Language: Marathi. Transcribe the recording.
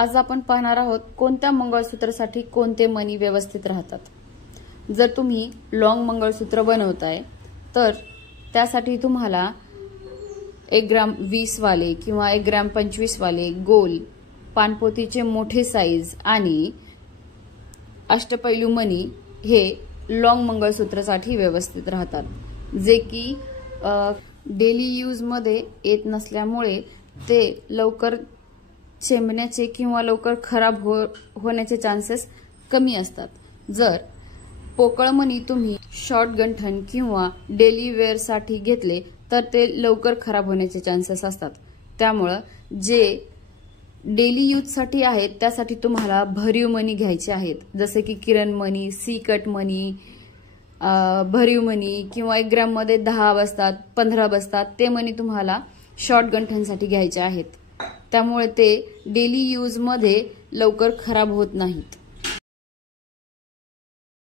आज आपण पाहणार आहोत कोणत्या मंगळसूत्रासाठी कोणते मणी व्यवस्थित राहतात। जर तुम्ही लॉंग मंगळसूत्र बनवताय तर त्यासाठी तुम्हाला 1 ग्राम 20 वाले किंवा 1 ग्राम 25 वाले गोल पानपोतीचे मोठे साईज आणि अष्टपैलू मणी हे लॉंग मंगळसूत्रासाठी व्यवस्थित राहतात, जे की डेली यूज मध्ये येत नसल्यामुळे ते लवकर चेंबण्याचे किंवा लवकर खराब होण्याचे चान्सेस कमी असतात। जर पोकळ मणी तुम्ही शॉर्ट गंठण किंवा डेली वेअर साठी घेतले तर ते लवकर खराब होण्याचे चान्सेस असतात। त्यामुळे जे डेली यूज साठी आहेत त्यासाठी तुम्हाला भरीव मणी घ्यायचे आहेत, जसे की किरण मणी, सी कट मणी, भरीव मणी किंवा 1 ग्राम मध्ये 10 बसतात 15 बसतात, ते मणी तुम्हाला शॉर्ट गंठणसाठी घ्यायचे आहेत। त्यामुळे ते डेली यूज मध्ये लवकर खराब होत नाहीत।